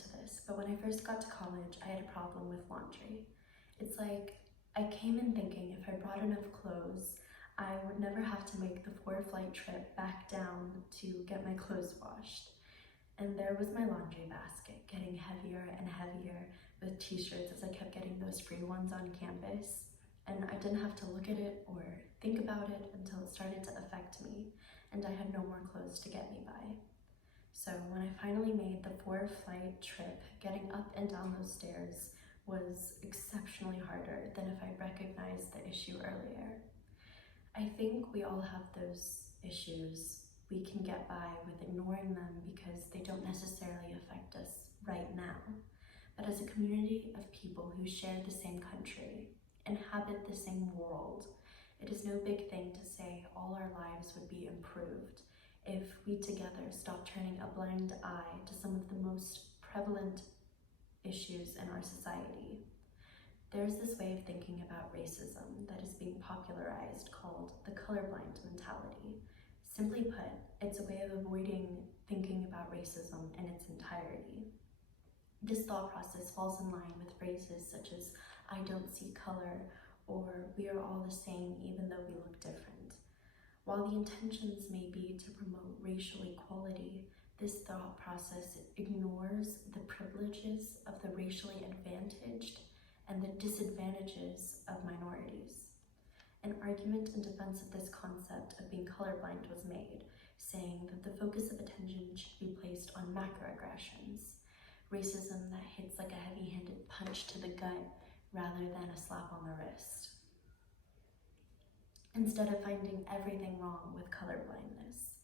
to this, but when I first got to college, I had a problem with laundry. It's like I came in thinking if I brought enough clothes, I would never have to make the 4-flight trip back down to get my clothes washed. And there was my laundry basket getting heavier and heavier with t-shirts as I kept getting those free ones on campus. And I didn't have to look at it or think about it until it started to affect me, and I had no more clothes to get me by. So when I finally made the 4-flight trip, getting up and down those stairs was exceptionally harder than if I recognized the issue earlier. I think we all have those issues. We can get by with ignoring them because they don't necessarily affect us right now. But as a community of people who share the same country, inhabit the same world, it is no big thing to say all our lives would be improved if we together stop turning a blind eye to some of the most prevalent issues in our society. There's this way of thinking about racism that is being popularized called the colorblind mentality. Simply put, it's a way of avoiding thinking about racism in its entirety. This thought process falls in line with phrases such as, "I don't see color," or "we are all the same even though we look different." While the intentions may be to promote racial equality, this thought process ignores the privileges of the racially advantaged and the disadvantages of minorities. An argument in defense of this concept of being colorblind was made, saying that the focus of attention should be placed on macroaggressions, racism that hits like a heavy-handed punch to the gut rather than a slap on the wrist. Instead of finding everything wrong with colorblindness.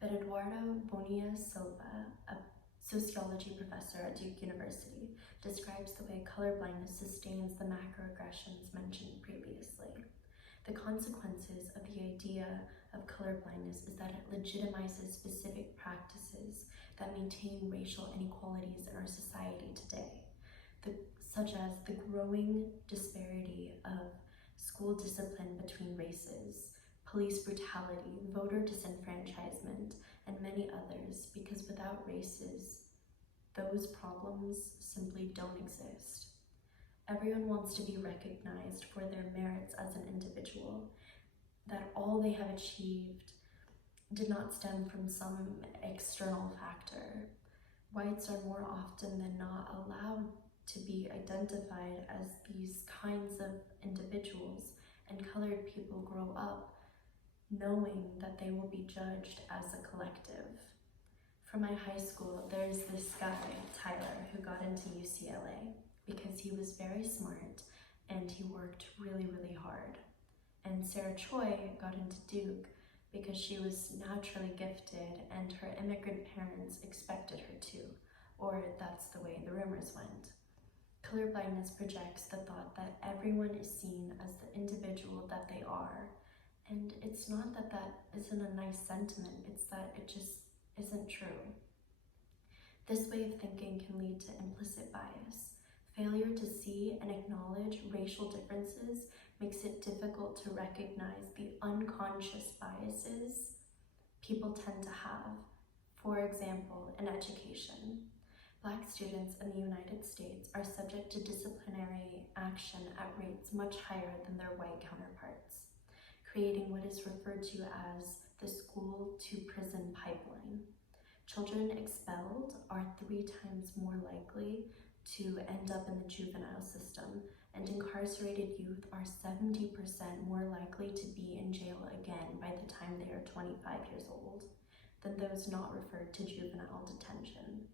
But Eduardo Bonilla Silva, a sociology professor at Duke University, describes the way colorblindness sustains the macroaggressions mentioned previously. The consequences of the idea of colorblindness is that it legitimizes specific practices that maintain racial inequalities in our society today, such as the growing disparity of school discipline between races, police brutality, voter disenfranchisement, and many others, because without races, those problems simply don't exist. Everyone wants to be recognized for their merits as an individual, that all they have achieved did not stem from some external factor. Whites are more often than not allowed to be identified as these kinds of individuals, and colored people grow up knowing that they will be judged as a collective. From my high school, there's this guy, Tyler, who got into UCLA because he was very smart and he worked really, really hard. And Sarah Choi got into Duke because she was naturally gifted and her immigrant parents expected her to, or that's the way the rumors went. Colorblindness projects the thought that everyone is seen as the individual that they are, and it's not that that isn't a nice sentiment, it's that it just isn't true. This way of thinking can lead to implicit bias. Failure to see and acknowledge racial differences makes it difficult to recognize the unconscious biases people tend to have. For example, in education, Black students in the United States are subject to disciplinary action at rates much higher than their white counterparts, creating what is referred to as the school-to-prison pipeline. Children expelled are 3 times more likely to end up in the juvenile system, and incarcerated youth are 70% more likely to be in jail again by the time they are 25 years old than those not referred to juvenile detention.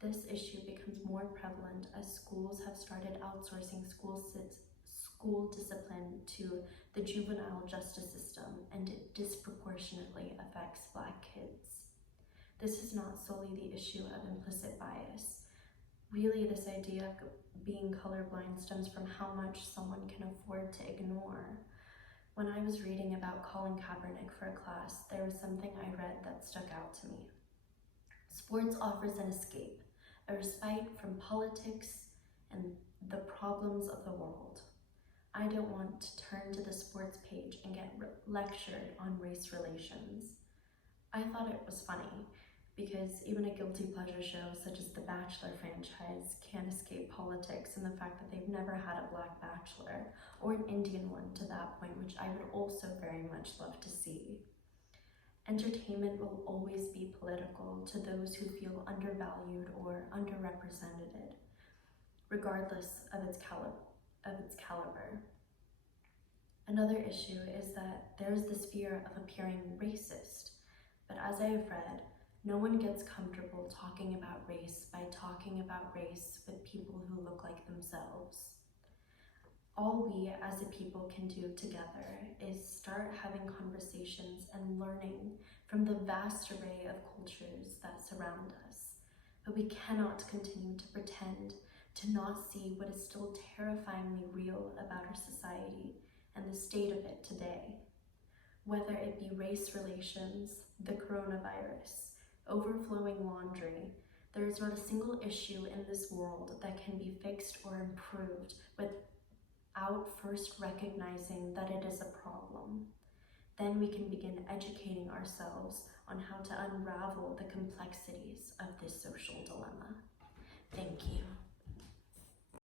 This issue becomes more prevalent as schools have started outsourcing school discipline to the juvenile justice system, and it disproportionately affects Black kids. This is not solely the issue of implicit bias. Really, this idea of being colorblind stems from how much someone can afford to ignore. When I was reading about Colin Kaepernick for a class, there was something I read that stuck out to me. Sports offers an escape, a respite from politics and the problems of the world. I don't want to turn to the sports page and get lectured on race relations. I thought it was funny. because even a guilty pleasure show such as the Bachelor franchise can't escape politics and the fact that they've never had a Black Bachelor, or an Indian one to that point, which I would also very much love to see. Entertainment will always be political to those who feel undervalued or underrepresented, regardless of its caliber. Another issue is that there is this fear of appearing racist, but as I have read, no one gets comfortable talking about race by talking about race with people who look like themselves. All we as a people can do together is start having conversations and learning from the vast array of cultures that surround us. But we cannot continue to pretend to not see what is still terrifyingly real about our society and the state of it today. Whether it be race relations, the coronavirus, overflowing laundry, there is not a single issue in this world that can be fixed or improved without first recognizing that it is a problem. Then we can begin educating ourselves on how to unravel the complexities of this social dilemma. Thank you.